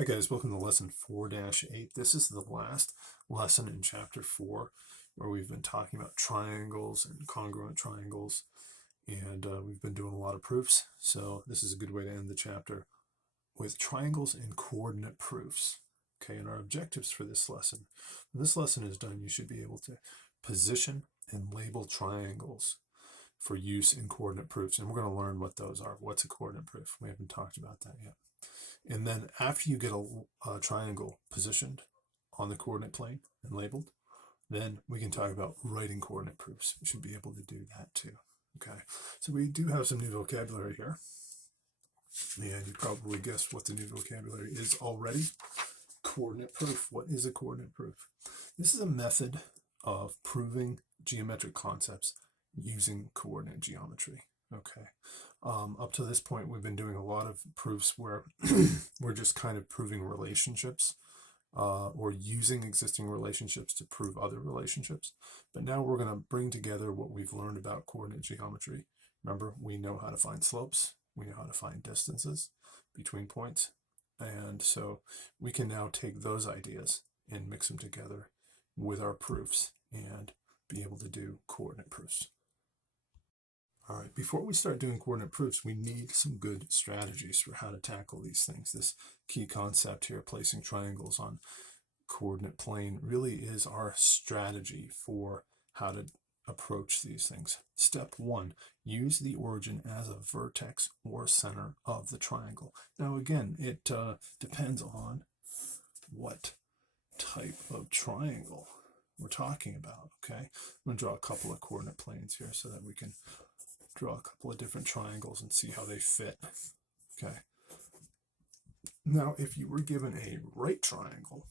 Hi guys, welcome to lesson 4-8. This is the last lesson in chapter 4 where we've been talking about triangles and congruent triangles, and we've been doing a lot of proofs, so this is a good way to end the chapter with triangles and coordinate proofs. Okay, and our objectives for this lesson. When this lesson is done, you should be able to position and label triangles for use in coordinate proofs, and we're going to learn what those are. What's a coordinate proof? We haven't talked about that yet. And then after you get a triangle positioned on the coordinate plane and labeled, then we can talk about writing coordinate proofs. We should be able to do that too. Okay, so we do have some new vocabulary here. And you probably guessed what the new vocabulary is already. Coordinate proof. What is a coordinate proof? This is a method of proving geometric concepts using coordinate geometry. Okay. Up to this point, we've been doing a lot of proofs where we're just kind of proving relationships or using existing relationships to prove other relationships. But now we're going to bring together what we've learned about coordinate geometry. Remember, we know how to find slopes. We know how to find distances between points. And so we can now take those ideas and mix them together with our proofs and be able to do coordinate proofs. All right, before we start doing coordinate proofs, we need some good strategies for how to tackle these things. This key concept here, placing triangles on coordinate plane, really is our strategy for how to approach these things. Step 1, use the origin as a vertex or center of the triangle. Now again, it depends on what type of triangle we're talking about, okay? I'm going to draw a couple of coordinate planes here so that we can draw a couple of different triangles and see how they fit. Okay. Now, if you were given a right triangle,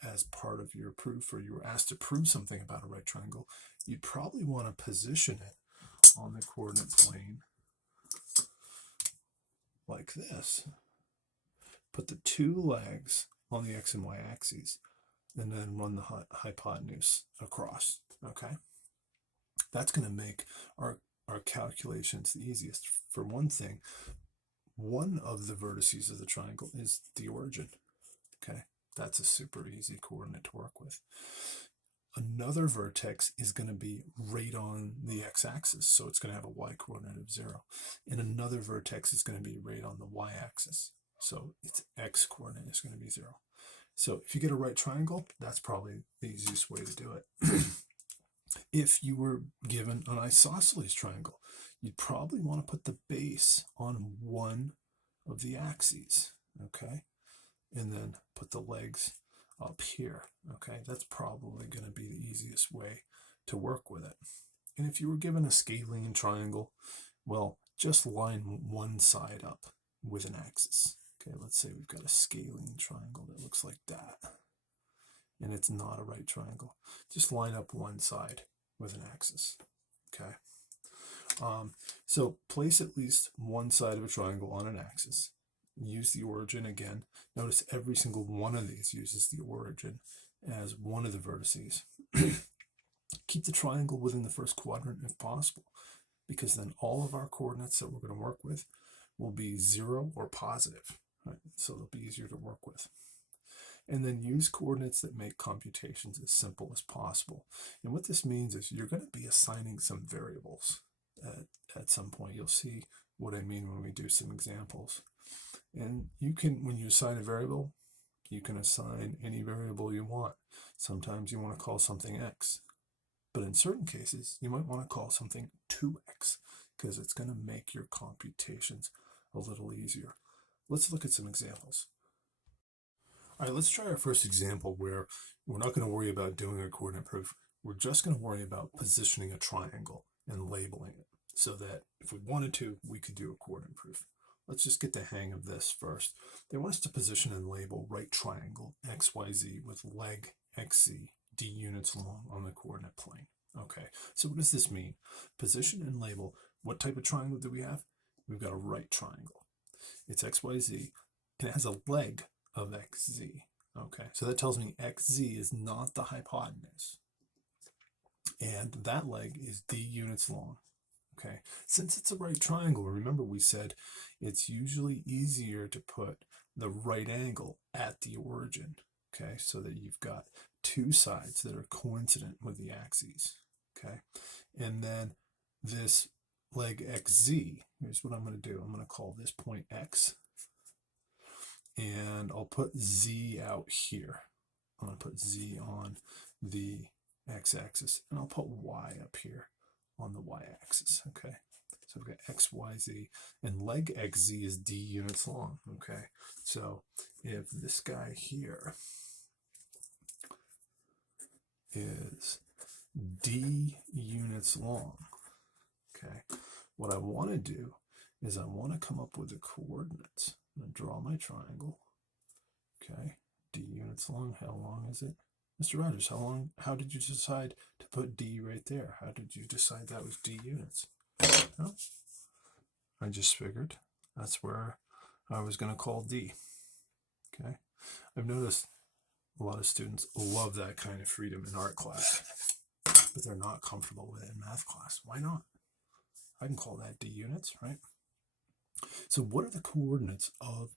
as part of your proof, or you were asked to prove something about a right triangle, you'd probably want to position it on the coordinate plane like this. Put the two legs on the x and y axes, and then run the hypotenuse across. Okay. That's going to make our calculations the easiest. For one thing, one of the vertices of the triangle is the origin. Okay, that's a super easy coordinate to work with. Another vertex is going to be right on the x-axis, so it's going to have a y-coordinate of 0. And another vertex is going to be right on the y-axis, so its x-coordinate is going to be 0. So if you get a right triangle, that's probably the easiest way to do it. If you were given an isosceles triangle, you'd probably want to put the base on one of the axes, okay? And then put the legs up here, okay? That's probably going to be the easiest way to work with it. And if you were given a scalene triangle, well, just line one side up with an axis. Okay, let's say we've got a scalene triangle that looks like that, and it's not a right triangle. Just line up one side with an axis. Okay. So place at least one side of a triangle on an axis. Use the origin again. Notice every single one of these uses the origin as one of the vertices. Keep the triangle within the first quadrant if possible, because then all of our coordinates that we're going to work with will be 0 or positive. Right? So they'll be easier to work with. And then use coordinates that make computations as simple as possible. And what this means is you're going to be assigning some variables at some point. You'll see what I mean when we do some examples. And you can, when you assign a variable, you can assign any variable you want. Sometimes you want to call something x, but in certain cases, you might want to call something 2x, because it's going to make your computations a little easier. Let's look at some examples. All right, let's try our first example where we're not going to worry about doing a coordinate proof. We're just going to worry about positioning a triangle and labeling it, so that if we wanted to, we could do a coordinate proof. Let's just get the hang of this first. They want us to position and label right triangle XYZ with leg XZ d units long on the coordinate plane. Okay, so what does this mean? Position and label. What type of triangle do we have? We've got a right triangle. It's XYZ, and it has a leg of XZ. Okay, so that tells me XZ is not the hypotenuse, and that leg is d units long. Okay, since it's a right triangle, remember we said it's usually easier to put the right angle at the origin, okay, so that you've got two sides that are coincident with the axes, okay? And then this leg xz, here's what I'm going to do. I'm going to call this point x, and I'll put z out here. I'm going to put z on the x-axis, and I'll put y up here on the y-axis, okay? So we've got x, y, z, and leg xz is d units long, okay? So if this guy here is d units long, okay, what I want to do is I want to come up with the coordinates. I'm going to draw my triangle, okay? D units long, how long is it? Mr. Rogers, how did you decide to put D right there? How did you decide that was D units? Well, I just figured that's where I was going to call D, okay? I've noticed a lot of students love that kind of freedom in art class, but they're not comfortable with it in math class. Why not? I can call that D units, right? So what are the coordinates of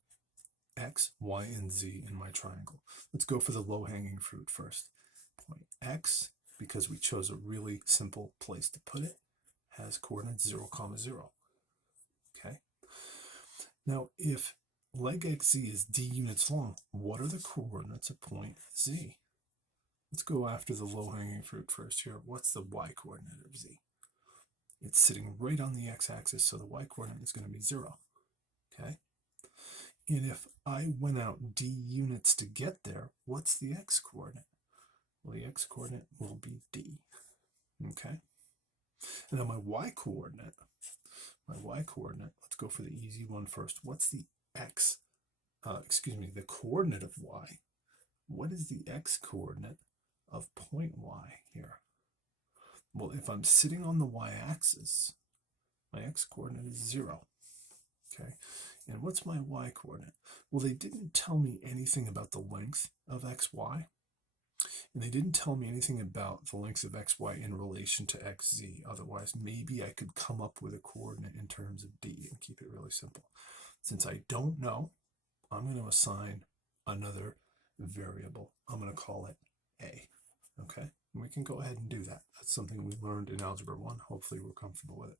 x, y, and z in my triangle? Let's go for the low-hanging fruit first. Point x, because we chose a really simple place to put it, has coordinates 0, 0. Okay. Now, if leg xz is d units long, what are the coordinates of point z? Let's go after the low-hanging fruit first here. What's the y-coordinate of z? It's sitting right on the x-axis, so the y-coordinate is going to be 0. Okay. And if I went out d units to get there, what's the x-coordinate? Well, the x-coordinate will be d. Okay. And now my y-coordinate, let's go for the easy one first. What's the the coordinate of y? What is the x-coordinate of point y here? Well, if I'm sitting on the y-axis, my x-coordinate is 0. Okay. And what's my y-coordinate? Well, they didn't tell me anything about the length of xy, and they didn't tell me anything about the length of xy in relation to xz. Otherwise, maybe I could come up with a coordinate in terms of d and keep it really simple. Since I don't know, I'm going to assign another variable. I'm going to call it a. Okay? And we can go ahead and do that. That's something we learned in Algebra 1. Hopefully we're comfortable with it.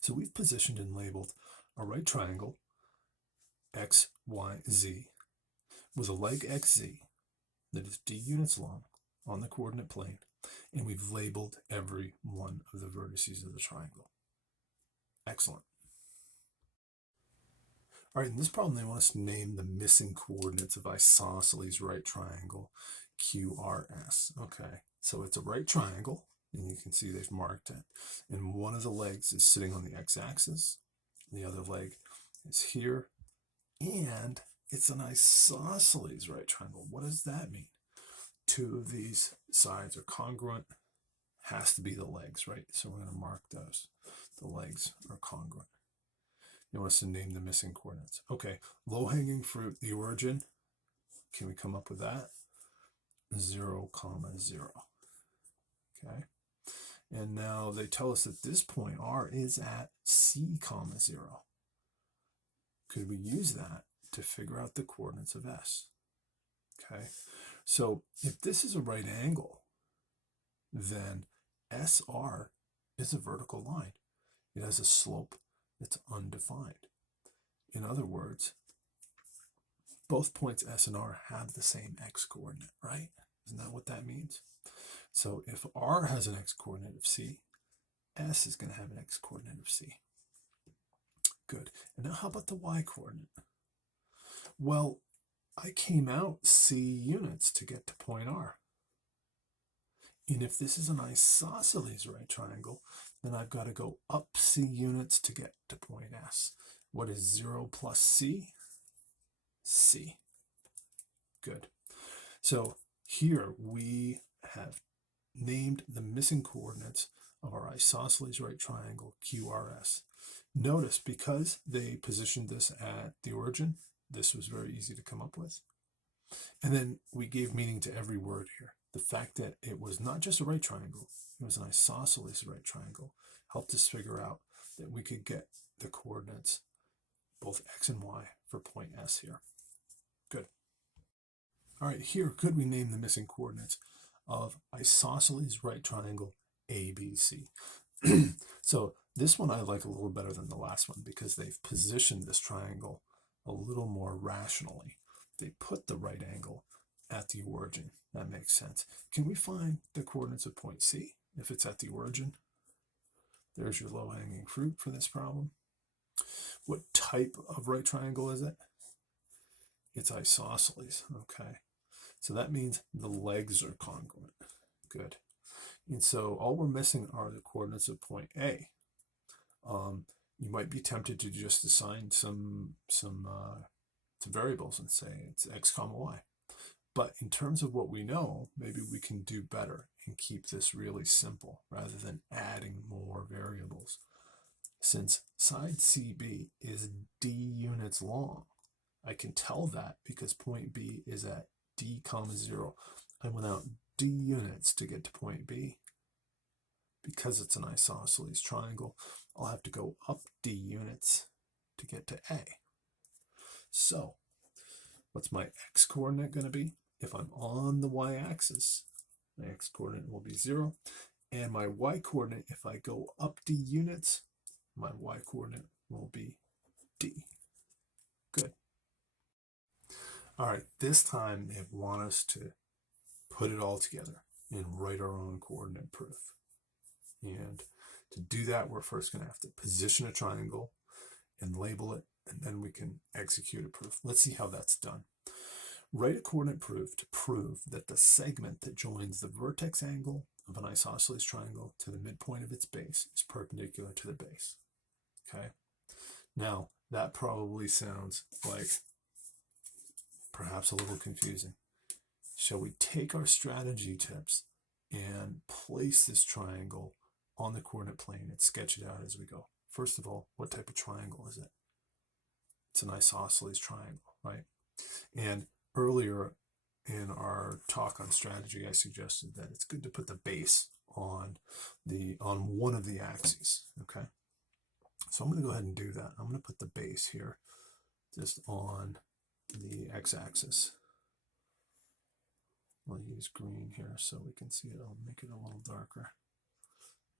So we've positioned and labeled a right triangle, x, y, z, with a leg xz that is d units long on the coordinate plane, and we've labeled every one of the vertices of the triangle. Excellent. All right, in this problem, they want us to name the missing coordinates of isosceles right triangle QRS. Okay, so it's a right triangle, and you can see they've marked it. And one of the legs is sitting on the x-axis. The other leg is here, and it's an isosceles right triangle. What does that mean? Two of these sides are congruent. Has to be the legs, right? So we're going to mark those. The legs are congruent. You want us to name the missing coordinates. Okay, low-hanging fruit, the origin. Can we come up with that? 0, 0. Okay. And now they tell us that this point R is at C, 0. Could we use that to figure out the coordinates of S? Okay. So if this is a right angle, then SR is a vertical line. It has a slope that's undefined. In other words, both points S and R have the same x-coordinate, right? Isn't that what that means? So if R has an x-coordinate of C, S is going to have an x-coordinate of C. Good. And now how about the y-coordinate? Well, I came out C units to get to point R. And if this is an isosceles right triangle, then I've got to go up C units to get to point S. What is 0 plus C? C. Good. So here we have named the missing coordinates of our isosceles right triangle QRS. Notice, because they positioned this at the origin, this was very easy to come up with. And then we gave meaning to every word here. The fact that it was not just a right triangle, it was an isosceles right triangle, helped us figure out that we could get the coordinates, both x and y, for point S here. Good. All right, here, could we name the missing coordinates of isosceles right triangle ABC? So this one I like a little better than the last one because they've positioned this triangle a little more rationally. They put the right angle at the origin. That makes sense. Can we find the coordinates of point C if it's at the origin? There's your low-hanging fruit for this problem. What type of right triangle is it? It's isosceles, okay. So that means the legs are congruent. Good. And so all we're missing are the coordinates of point A. You might be tempted to just assign some variables and say it's x comma y. But in terms of what we know, maybe we can do better and keep this really simple rather than adding more variables. Since side CB is d units long, I can tell that because point B is at d comma 0. I went out d units to get to point B. Because it's an isosceles triangle, I'll have to go up d units to get to A. So what's my x coordinate going to be? If I'm on the y-axis, my x coordinate will be 0. And my y coordinate, if I go up d units, my y coordinate will be d. Good. All right, this time they want us to put it all together and write our own coordinate proof. And to do that, we're first going to have to position a triangle and label it, and then we can execute a proof. Let's see how that's done. Write a coordinate proof to prove that the segment that joins the vertex angle of an isosceles triangle to the midpoint of its base is perpendicular to the base. Okay. Now, that probably sounds like perhaps a little confusing. Shall we take our strategy tips and place this triangle on the coordinate plane and sketch it out as we go? First of all, what type of triangle is it? It's an isosceles triangle, right? And earlier in our talk on strategy, I suggested that it's good to put the base on one of the axes, okay? So I'm going to go ahead and do that. I'm going to put the base here just on the x-axis. I'll use green here so we can see it. I'll make it a little darker.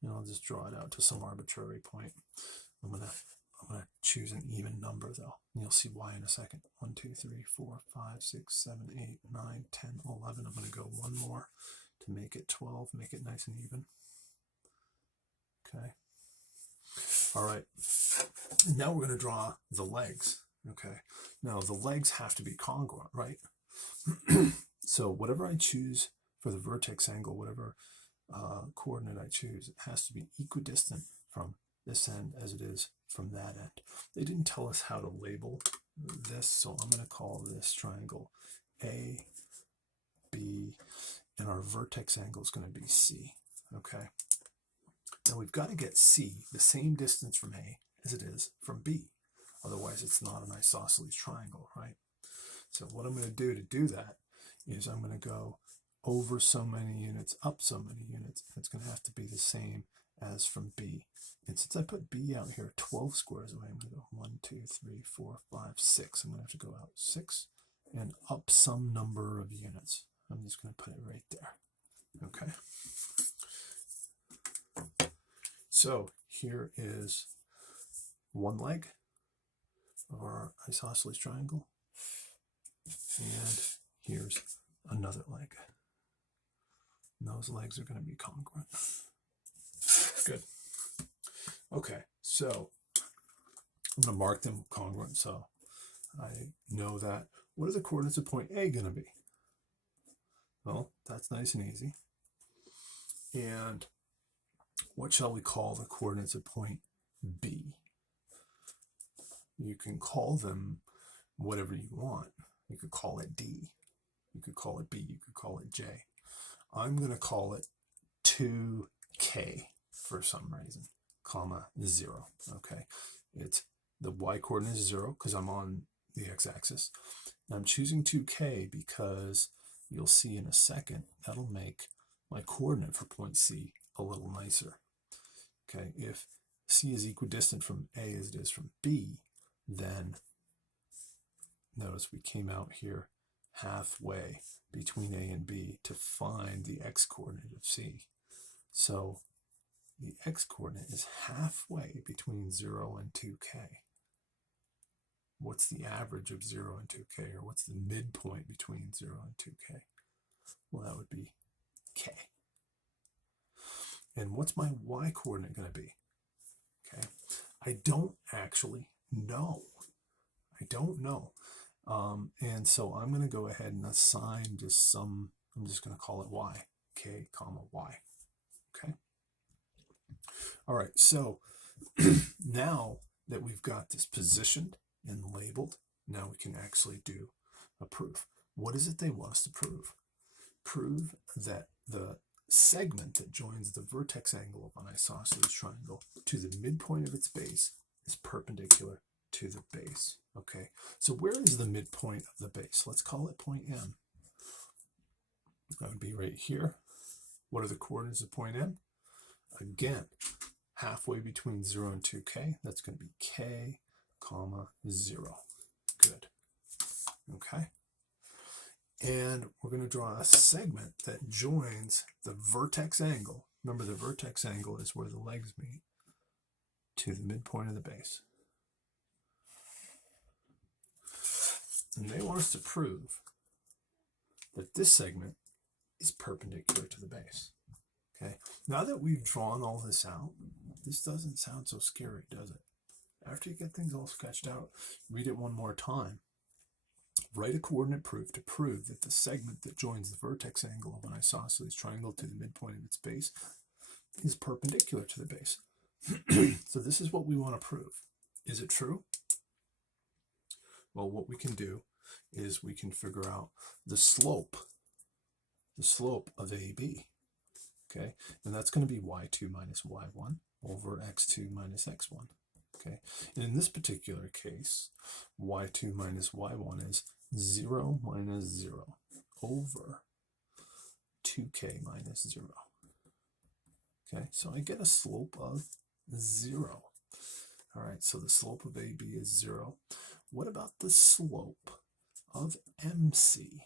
And I'll just draw it out to some arbitrary point. I'm gonna choose an even number though. And you'll see why in a second. 1, 2, 3, 4, 5, 6, 7, 8, 9, 10, 11. I'm gonna go one more to make it 12, make it nice and even. Okay. All right. Now we're gonna draw the legs. Okay. Now the legs have to be congruent, right? So whatever I choose for the vertex angle, whatever coordinate I choose, it has to be equidistant from this end as it is from that end. They didn't tell us how to label this, so I'm going to call this triangle A, B, and our vertex angle is going to be C. Okay. Now we've got to get C the same distance from A as it is from B. Otherwise, it's not an isosceles triangle, right? So what I'm going to do that is I'm going to go over so many units, up so many units, and it's going to have to be the same as from B. And since I put B out here 12 squares away, I'm going to go 1, 2, 3, 4, 5, 6. I'm going to have to go out 6 and up some number of units. I'm just going to put it right there. Okay. So here is one leg of our isosceles triangle. And here's another leg. And those legs are going to be congruent. Good. Okay, so I'm going to mark them congruent so I know that. What are the coordinates of point A going to be? Well, that's nice and easy. And what shall we call the coordinates of point B? You can call them whatever you want. You could call it D. You could call it B. You could call it J. I'm going to call it 2K for some reason, comma 0. Okay, it's the y coordinate is 0 because I'm on the x-axis. I'm choosing 2K because you'll see in a second that'll make my coordinate for point C a little nicer. Okay, if C is equidistant from A as it is from B, then notice we came out here halfway between A and B to find the x-coordinate of C. So the x-coordinate is halfway between 0 and 2k. What's the average of 0 and 2k, or what's the midpoint between 0 and 2k? Well, that would be k. And what's my y-coordinate going to be? Okay, I don't actually know. I don't know. And so I'm going to go ahead and assign just some, I'm just going to call it y, k comma y. Okay. All right, so now that we've got this positioned and labeled, now we can actually do a proof. What is it they want us to prove? Prove that the segment that joins the vertex angle of an isosceles triangle to the midpoint of its base is perpendicular to the base. Okay, so where is the midpoint of the base? Let's call it point M. That would be right here. What are the coordinates of point M? Again, halfway between 0 and 2k. That's going to be k comma 0. Good. Okay. And we're going to draw a segment that joins the vertex angle. Remember, the vertex angle is where the legs meet, to the midpoint of the base. And they want us to prove that this segment is perpendicular to the base. Okay, now that we've drawn all this out, this doesn't sound so scary, does it? After you get things all sketched out, read it one more time. Write a coordinate proof to prove that the segment that joins the vertex angle of an isosceles triangle to the midpoint of its base is perpendicular to the base. So this is what we want to prove. Is it true? Well, what we can do is we can figure out the slope of AB. Okay, and that's going to be y2 minus y1 over x2 minus x1. Okay, and in this particular case, y2 minus y1 is 0 minus 0 over 2k minus 0. Okay, so I get a slope of 0. All right, so the slope of AB is 0. What about the slope of MC?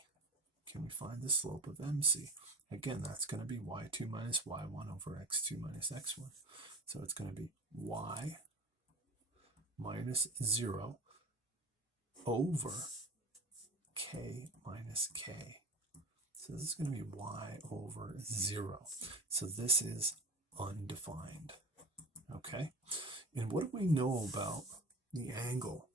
Can we find the slope of MC? Again, that's going to be y2 minus y1 over x2 minus x1. So it's going to be y minus 0 over k minus k. So this is going to be y over 0. So this is undefined. Okay? And what do we know about the angle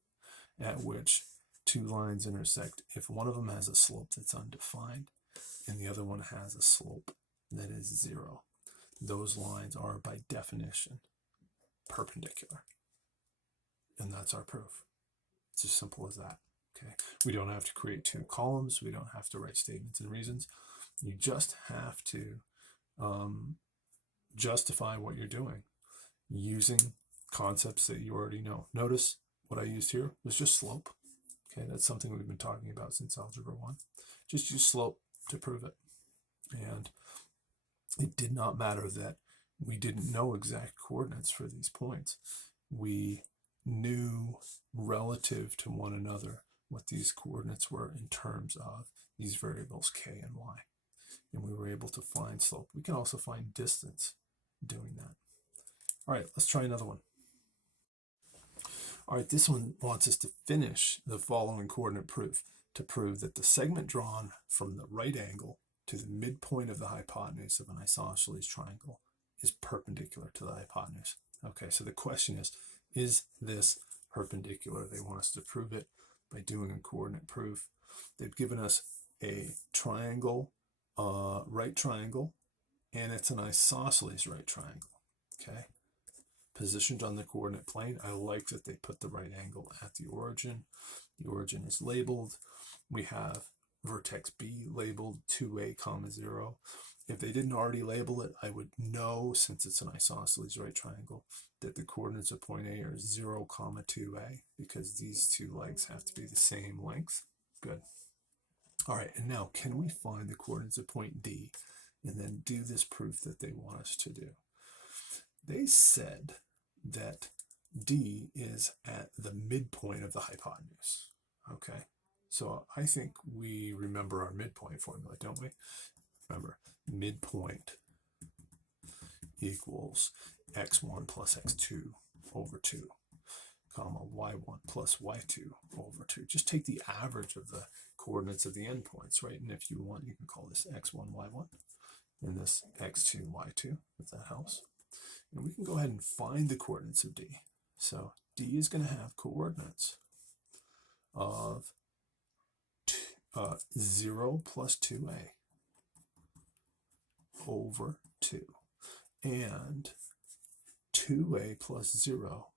at which two lines intersect if one of them has a slope that's undefined and the other one has a slope that is 0? Those lines are, by definition, perpendicular. And that's our proof. It's as simple as that. Okay. We don't have to create two columns. We don't have to write statements and reasons. You just have to justify what you're doing using concepts that you already know. Notice what I used here was just slope. Okay, that's something we've been talking about since Algebra 1. Just use slope to prove it. And it did not matter that we didn't know exact coordinates for these points. We knew relative to one another what these coordinates were in terms of these variables k and y. And we were able to find slope. We can also find distance doing that. All right, let's try another one. All right, this one wants us to finish the following coordinate proof to prove that the segment drawn from the right angle to the midpoint of the hypotenuse of an isosceles triangle is perpendicular to the hypotenuse. Okay, so the question is this perpendicular? They want us to prove it by doing a coordinate proof. They've given us a triangle, right triangle, and it's an isosceles right triangle. Okay, positioned on the coordinate plane. I like that they put the right angle at the origin. The origin is labeled. We have vertex B labeled 2a comma 0. If they didn't already label it, I would know, since it's an isosceles right triangle, that the coordinates of point A are 0 comma 2a, because these two legs have to be the same length. Good. All right, and now can we find the coordinates of point D and then do this proof that they want us to do? They said that D is at the midpoint of the hypotenuse. Okay, So I think we remember our midpoint formula, don't we? Remember, midpoint equals x1 plus x2 over 2, comma, y1 plus y2 over 2. Just take the average of the coordinates of the endpoints, right? And if you want, you can call this x1, y1, and this x2, y2, if that helps. And we can go ahead and find the coordinates of D. So D is going to have coordinates of 0 plus 2a over 2 and 2a plus 0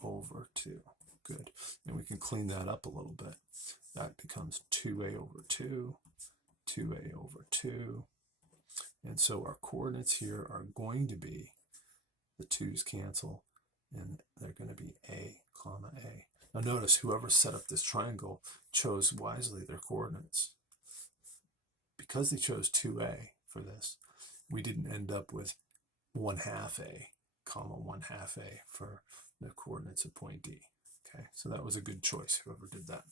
over 2. Good. And we can clean that up a little bit. That becomes 2a over 2, 2a over 2. And so our coordinates here are going to be, the 2's cancel, and they're going to be a, comma, a. Now notice, whoever set up this triangle chose wisely their coordinates. Because they chose 2a for this, we didn't end up with 1/2 a, comma, 1/2 a for the coordinates of point D. Okay, so that was a good choice, whoever did that.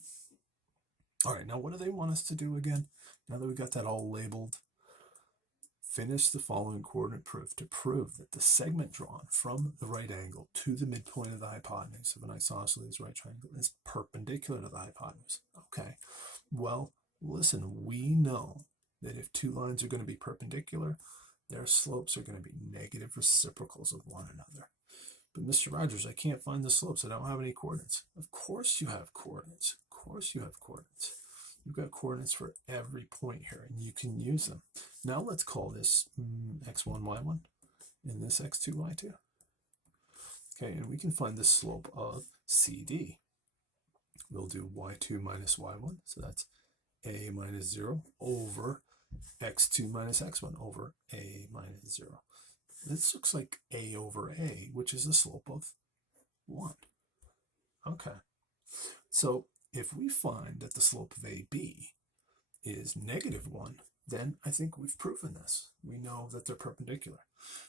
All right, now what do they want us to do again? Now that we got that all labeled, finish the following coordinate proof to prove that the segment drawn from the right angle to the midpoint of the hypotenuse of an isosceles right triangle is perpendicular to the hypotenuse. Okay, well, listen, we know that if two lines are going to be perpendicular, their slopes are going to be negative reciprocals of one another. But Mr. Rogers, I can't find the slopes. I don't have any coordinates. Of course you have coordinates. Of course you have coordinates. You've got coordinates for every point here, and you can use them. Now let's call this x1, y1, and this x2, y2. Okay, and we can find the slope of CD. We'll do y2 minus y1, so that's a minus 0 over x2 minus x1 over a minus 0. This looks like a over a, which is the slope of 1. Okay, so if we find that the slope of AB is -1, then I think we've proven this. We know that they're perpendicular.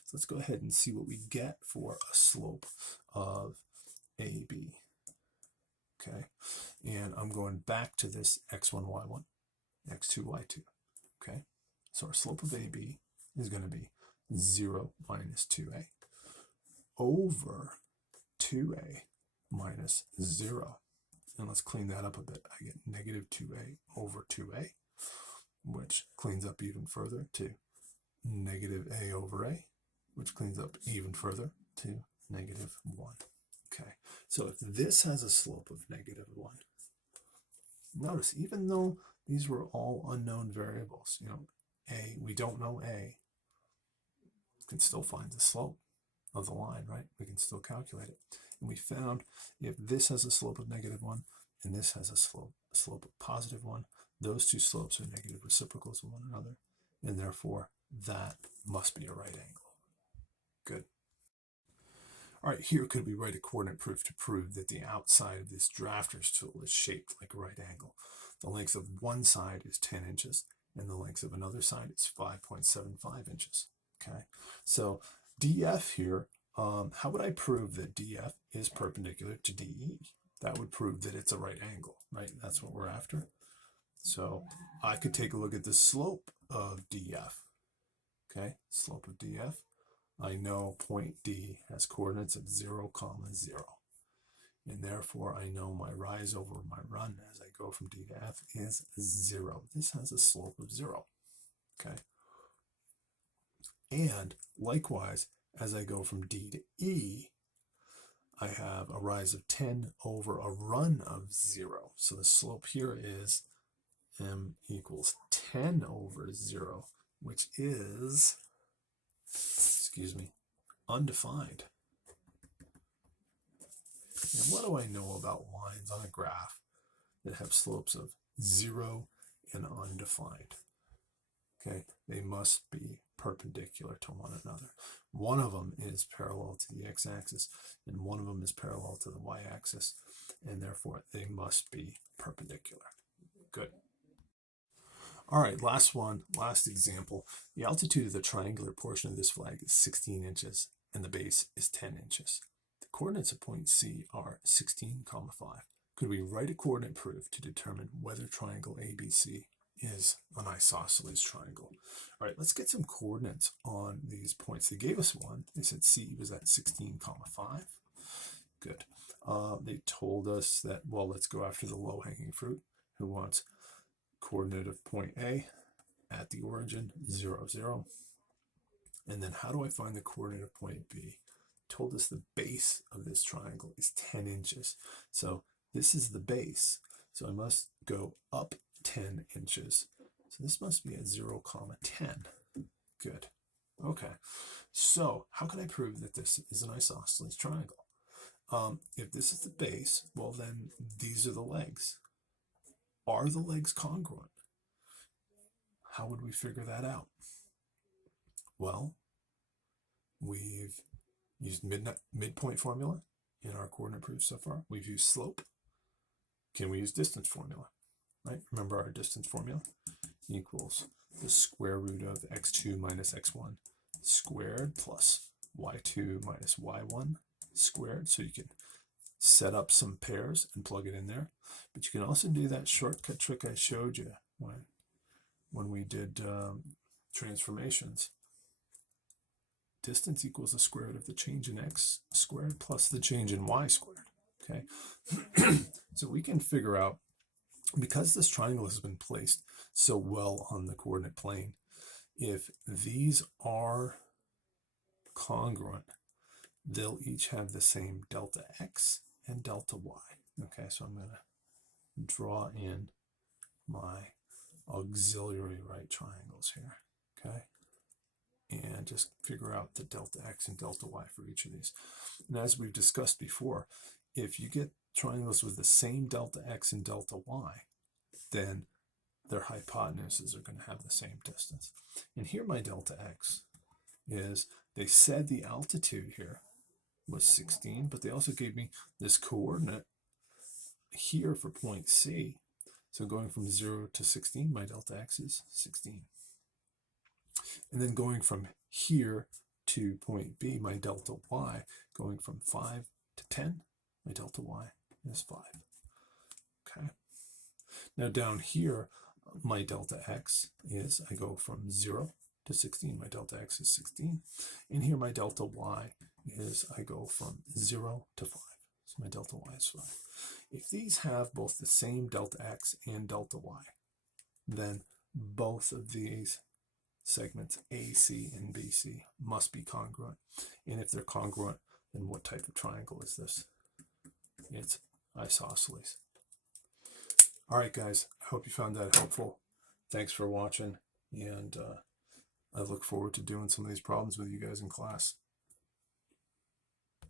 So let's go ahead and see what we get for a slope of AB. Okay, and I'm going back to this x1, y1, x2, y2. Okay, so our slope of AB is going to be 0 minus 2a over 2a minus 0. And let's clean that up a bit. I get -2a over 2a, which cleans up even further to -a over a, which cleans up even further to -1. Okay, so if this has a slope of -1, notice even though these were all unknown variables, a, we don't know a, we can still find the slope of the line, right? We can still calculate it. And we found if this has a slope of -1 and this has a slope of +1, those two slopes are negative reciprocals of one another, and therefore that must be a right angle. Good. All right, here could we write a coordinate proof to prove that the outside of this drafter's tool is shaped like a right angle. The length of one side is 10 inches, and the length of another side is 5.75 inches. Okay, so DF here, how would I prove that DF is perpendicular to DE? That would prove that it's a right angle, right? That's what we're after. So I could take a look at the slope of DF. Okay, slope of DF. I know point D has coordinates of 0, 0. And therefore I know my rise over my run as I go from D to F is 0. This has a slope of 0. Okay. And likewise, as I go from D to E, I have a rise of 10 over a run of 0. So the slope here is m equals 10 over 0, which is, undefined. And what do I know about lines on a graph that have slopes of 0 and undefined? Okay, they must be perpendicular to one another. One of them is parallel to the x-axis, and one of them is parallel to the y-axis, and therefore they must be perpendicular. Good. All right, last example. The altitude of the triangular portion of this flag is 16 inches, and the base is 10 inches. The coordinates of point C are 16, 5, could we write a coordinate proof to determine whether triangle ABC is an isosceles triangle? All right, let's get some coordinates on these points. They gave us one. They said C was at 16, 5. Good. They told us that, well, let's go after the low-hanging fruit, who wants coordinate of point A at the origin, 0, 0. And then how do I find the coordinate of point B? Told us the base of this triangle is 10 inches. So this is the base. So I must go up 10 inches. So this must be at 0, 10. Good. Okay. So how can I prove that this is an isosceles triangle? If this is the base, well, then these are the legs. Are the legs congruent? How would we figure that out? Well, we've used midpoint formula in our coordinate proof so far. We've used slope. Can we use distance formula? Right? Remember our distance formula equals the square root of x2 minus x1 squared plus y2 minus y1 squared. So you can set up some pairs and plug it in there. But you can also do that shortcut trick I showed you when we did transformations. Distance equals the square root of the change in x squared plus the change in y squared. Okay, so we can figure out, because this triangle has been placed so well on the coordinate plane, if these are congruent, they'll each have the same delta x and delta y. Okay, so I'm going to draw in my auxiliary right triangles here. Okay, and just figure out the delta x and delta y for each of these. And as we've discussed before, if you get triangles with the same delta x and delta y, then their hypotenuses are going to have the same distance. And here my delta x is, they said the altitude here was 16, but they also gave me this coordinate here for point C. So going from 0 to 16, my delta x is 16. And then going from here to point B, my delta y, going from 5 to 10, my delta y is 5. Okay. Now down here, my delta x is, I go from 0 to 16, my delta x is 16. And here my delta y is, I go from 0 to 5. So my delta y is 5. If these have both the same delta x and delta y, then both of these segments AC and BC must be congruent. And if they're congruent, then what type of triangle is this? It's isosceles. All right, guys, I hope you found that helpful. Thanks for watching, and I look forward to doing some of these problems with you guys in class.